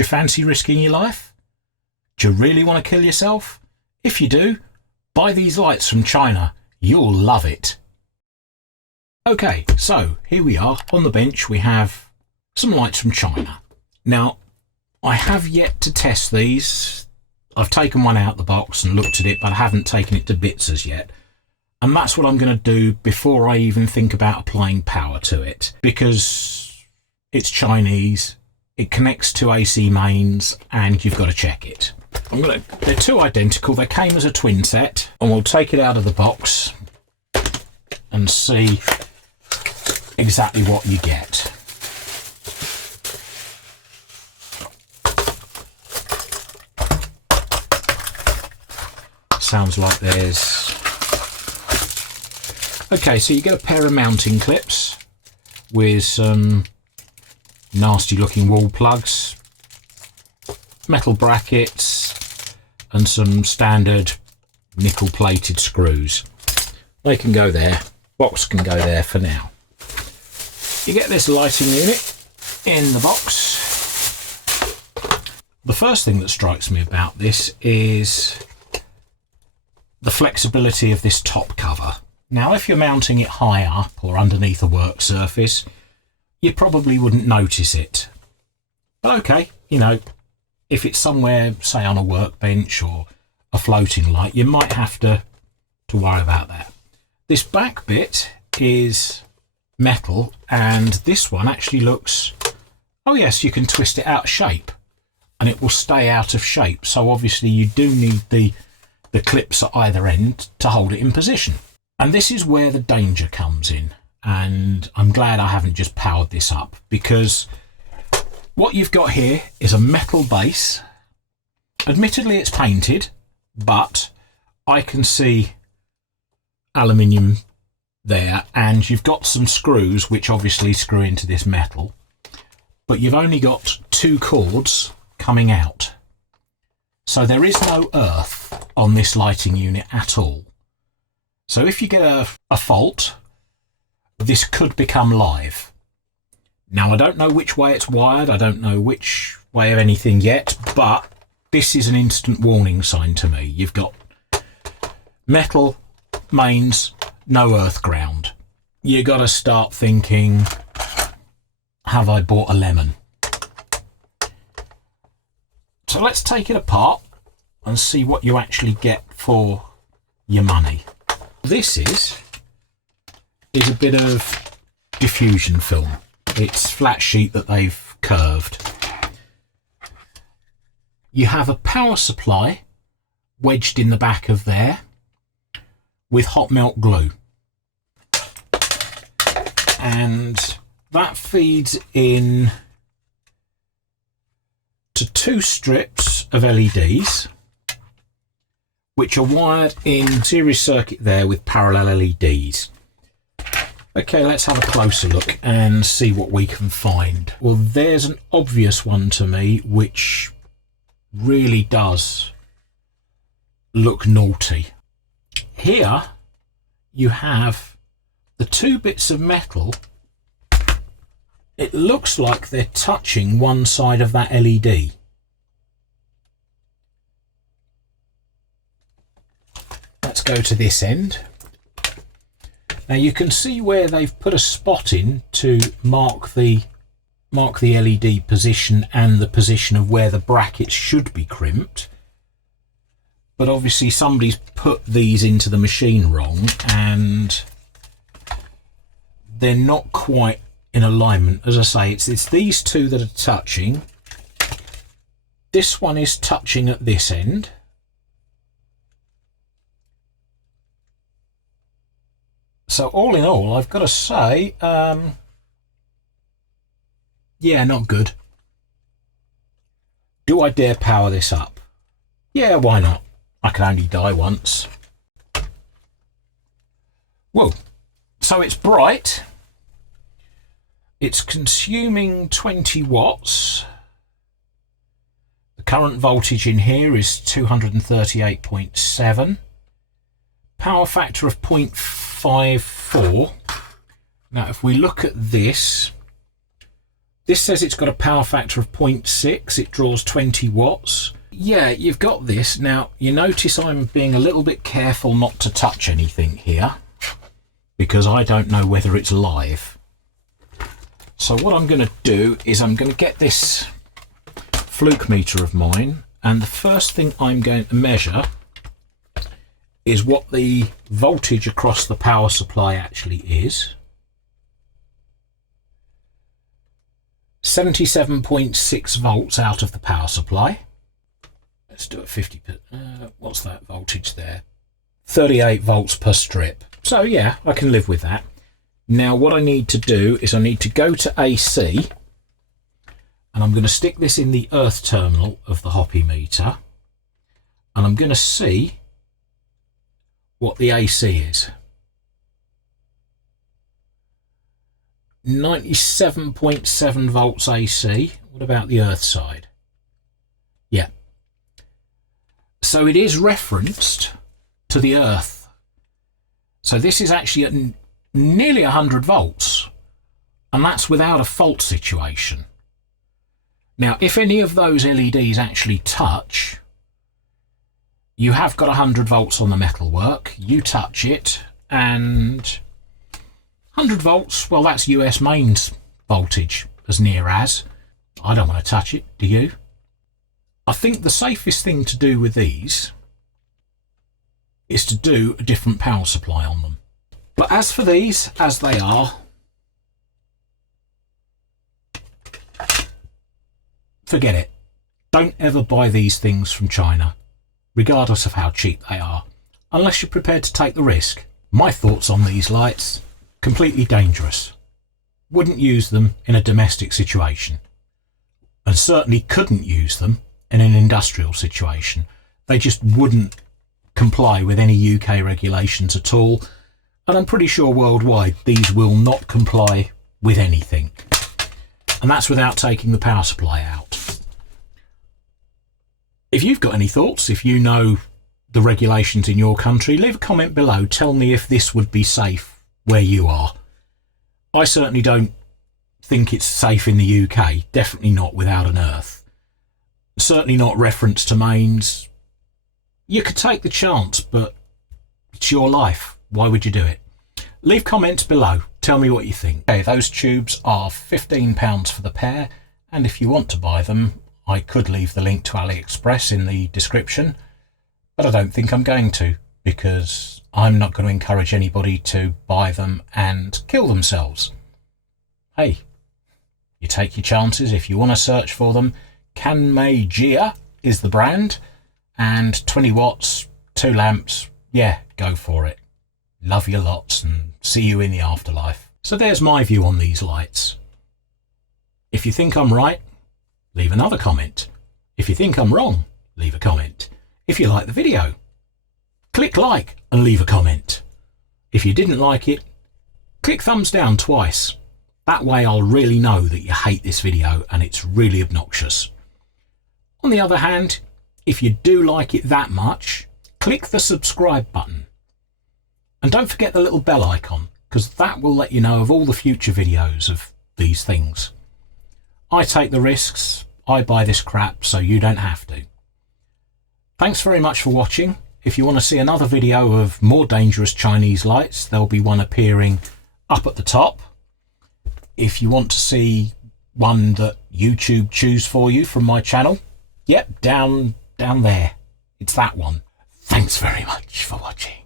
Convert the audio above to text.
Do you fancy risking your life? Do you really want to kill yourself? If you do, buy these lights from China. You'll love it. Okay, so here we are. On the bench we have some lights from China. Now, I have yet to test these. I've taken one out of the box and looked at it, but I haven't taken it to bits as yet. And that's what I'm going to do before I even think about applying power to it, because it's Chinese, it connects to AC mains, and you've got to check it. They're two identical. They came as a twin set, and we'll take it out of the box and see exactly what you get. Sounds like there's... Okay, so you get a pair of mounting clips with some nasty looking wall plugs, metal brackets, and some standard nickel plated screws. They can go there. Box can go there for now. You get this lighting unit in the box. The first thing that strikes me about this is the flexibility of this top cover. Now, if you're mounting it high up or underneath a work surface, you probably wouldn't notice it. But okay, you know, if it's somewhere, say on a workbench or a floating light, you might have to worry about that. This back bit is metal, and this one actually looks, oh yes, you can twist it out of shape and it will stay out of shape. So obviously you do need the clips at either end to hold it in position. And this is where the danger comes in. And I'm glad I haven't just powered this up, because what you've got here is a metal base. Admittedly, it's painted, but I can see aluminium there, and you've got some screws which obviously screw into this metal, but you've only got two cords coming out. So there is no earth on this lighting unit at all. So if you get a fault, this could become live. Now, I don't know which way it's wired, I don't know which way of anything yet, but this is an instant warning sign to me. You've got metal mains, no earth ground. You got to start thinking, have I bought a lemon? So let's take it apart and see what you actually get for your money. This is a bit of diffusion film. It's flat sheet that they've curved. You have a power supply wedged in the back of there with hot melt glue. And that feeds in to two strips of LEDs, which are wired in series circuit there with parallel LEDs. Okay, let's have a closer look and see what we can find. Well, there's an obvious one to me which really does look naughty. Here you have the two bits of metal. It looks like they're touching one side of that LED. Let's go to this end. Now you can see where they've put a spot in to mark the LED position and the position of where the brackets should be crimped. But obviously somebody's put these into the machine wrong and they're not quite in alignment. As I say, it's these two that are touching. This one is touching at this end. So all in all, I've got to say, yeah, not good. Do I dare power this up? Yeah, why not? I can only die once. Whoa. So it's bright. It's consuming 20 watts. The current voltage in here is 238.7. Power factor of 0.54. Now, if we look at this, This says it's got a power factor of 0.6. It draws 20 watts. Yeah, you've got this. Now, you notice I'm being a little bit careful not to touch anything here because I don't know whether it's live. So what I'm going to do is I'm going to get this fluke meter of mine, and the first thing I'm going to measure is what the voltage across the power supply actually is. 77.6 volts out of the power supply. Let's do it 50. What's that voltage there? 38 volts per strip. So yeah, I can live with that. Now what I need to do is I need to go to AC, and I'm going to stick this in the earth terminal of the hoppy meter, and I'm going to see what the AC is. 97.7 volts AC. What about the earth side? Yeah. So it is referenced to the earth. So this is actually at nearly 100 volts, and that's without a fault situation. Now, if any of those LEDs actually touch, you have got 100 volts on the metalwork. You touch it, and 100 volts, well, that's US mains voltage, as near as. I don't want to touch it, do you? I think the safest thing to do with these is to do a different power supply on them. But as for these, as they are, forget it. Don't ever buy these things from China, regardless of how cheap they are, unless you're prepared to take the risk. My thoughts on these lights: completely dangerous. Wouldn't use them in a domestic situation, and certainly couldn't use them in an industrial situation. They just wouldn't comply with any UK regulations at all, and I'm pretty sure worldwide these will not comply with anything. And that's without taking the power supply out. If you've got any thoughts, if you know the regulations in your country, leave a comment below. Tell me if this would be safe where you are. I certainly don't think it's safe in the UK. Definitely not without an earth. Certainly not reference to mains. You could take the chance, but it's your life. Why would you do it? Leave comments below. Tell me what you think. Okay, those tubes are £15 for the pair, and if you want to buy them, I could leave the link to AliExpress in the description, but I don't think I'm going to, because I'm not going to encourage anybody to buy them and kill themselves. Hey, you take your chances. If you want to search for them, Kanmei Jia is the brand, and 20 watts, 2 lamps, yeah, go for it. Love you lots, and see you in the afterlife. So there's my view on these lights. If you think I'm right, leave another comment. If you think I'm wrong, leave a comment. If you like the video, click like and leave a comment. If you didn't like it, click thumbs down twice. That way I'll really know that you hate this video and it's really obnoxious. On the other hand, if you do like it that much, click the subscribe button. And don't forget the little bell icon, because that will let you know of all the future videos of these things. I take the risks, I buy this crap, so you don't have to. Thanks very much for watching. If you want to see another video of more dangerous Chinese lights, there'll be one appearing up at the top. If you want to see one that YouTube choose for you from my channel, yep, down there. It's that one. Thanks very much for watching.